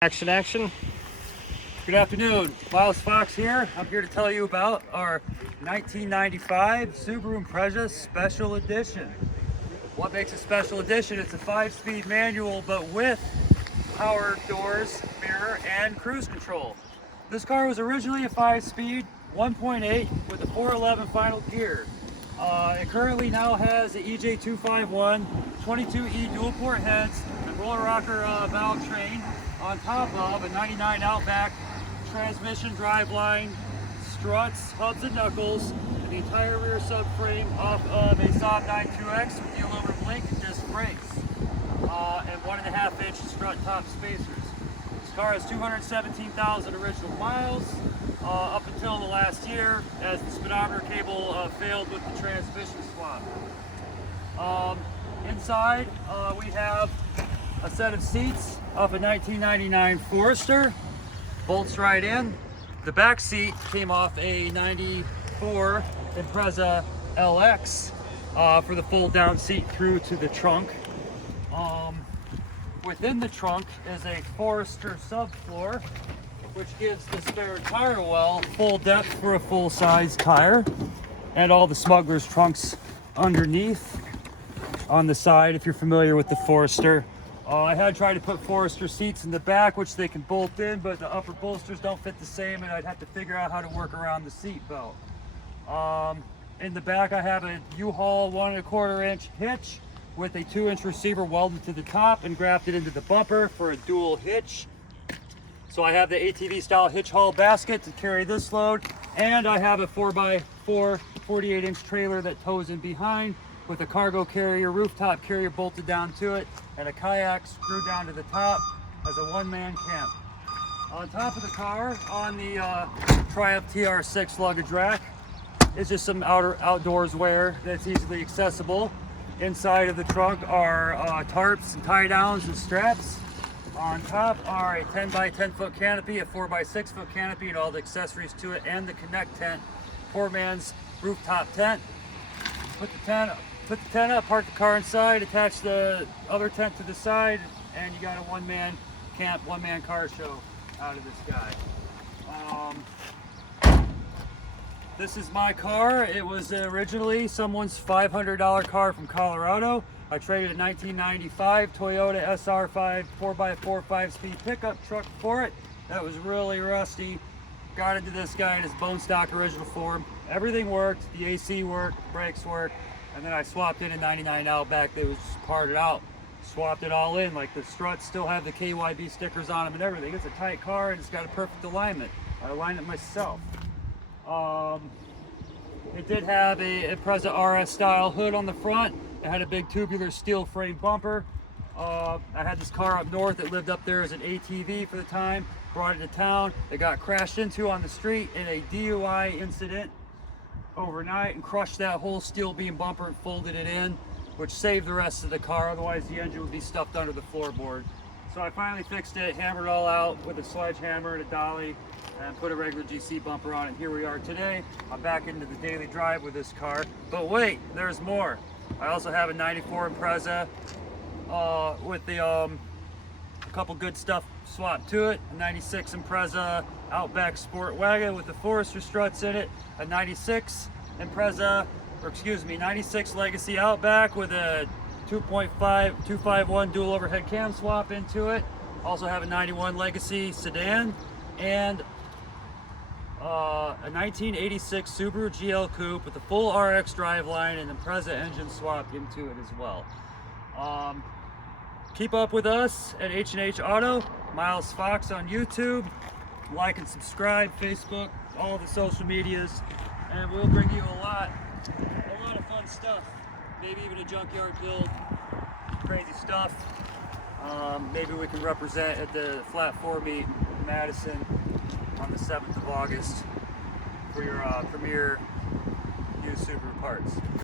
Action, action. Good afternoon, Miles Fox here. I'm here to tell you about our 1995 Subaru Impreza Special Edition. What makes a special edition? It's a 5-speed manual, but with power doors, mirror, and cruise control. This car was originally a 5-speed 1.8 with a 411 final gear. It currently now has the EJ251, 22E dual port heads, and roller rocker valve train, on top of a 99 Outback transmission driveline, struts, hubs and knuckles, and the entire rear subframe off of a Saab 92X with the aluminum link and disc brakes, and 1.5-inch strut top spacers. This car has 217,000 original miles up until the last year, as the speedometer cable failed with the transmission swap. Inside we have a set of seats off a 1999 Forester, bolts right in. The back seat came off a 94 Impreza LX for the fold down seat through to the trunk. Within the trunk is a Forester subfloor, which gives the spare tire well full depth for a full-size tire, and all the smuggler's trunks underneath on the side if you're familiar with the Forester. I had tried to put Forester seats in the back, which they can bolt in, but the upper bolsters don't fit the same, and I'd have to figure out how to work around the seat belt. In the back, I have a U-Haul 1.25-inch hitch with a 2-inch receiver welded to the top and grafted into the bumper for a dual hitch. So I have the ATV style hitch haul basket to carry this load, and I have a 4x4 48-inch trailer that tows in behind with a cargo carrier, rooftop carrier bolted down to it, and a kayak screwed down to the top as a one-man camp. On top of the car, on the Triumph TR6 luggage rack, is just some outdoors wear that's easily accessible. Inside of the trunk are tarps and tie downs and straps. On top are a 10x10 foot canopy, a 4x6 foot canopy, and all the accessories to it, and the Connect tent, 4-man's rooftop tent. Put the tent up, park the car inside, attach the other tent to the side, and you got a one-man camp, one-man car show out of this guy. This is my car. It was originally someone's $500 car from Colorado. I traded a 1995 Toyota SR5 4x4 5-speed pickup truck for it. That was really rusty. Got into this guy in his bone stock original form. Everything worked, the AC worked, brakes worked, and then I swapped in a 99 Outback that was just parted out. Swapped it all in, like the struts still have the KYB stickers on them and everything. It's a tight car and it's got a perfect alignment. I aligned it myself. It did have a Impreza RS style hood on the front. It had a big tubular steel frame bumper. I had this car up north that lived up there as an ATV for the time. Brought it to town. It got crashed into on the street in a DUI incident overnight and crushed that whole steel beam bumper and folded it in, which saved the rest of the car. Otherwise the engine would be stuffed under the floorboard. So I finally fixed it, hammered it all out with a sledgehammer and a dolly, and put a regular GC bumper on it. Here we are today. I'm back into the daily drive with this car. But wait, there's more. I also have a 94 Impreza with the a couple good stuff swapped to it. A 96 Impreza Outback Sport Wagon with the Forester struts in it. A 96 96 Legacy Outback with a 251 dual overhead cam swap into it. Also have a 91 Legacy sedan and a 1986 Subaru GL Coupe with a full RX driveline and Impreza engine swap into it as well. Keep up with us at H&H Auto, Miles Fox on YouTube. Like and subscribe, Facebook, all the social medias, and we'll bring you a lot of fun stuff. Maybe even a junkyard build, crazy stuff. Maybe we can represent at the Flat 4 meet in Madison on the 7th of August for your premier new Subaru parts.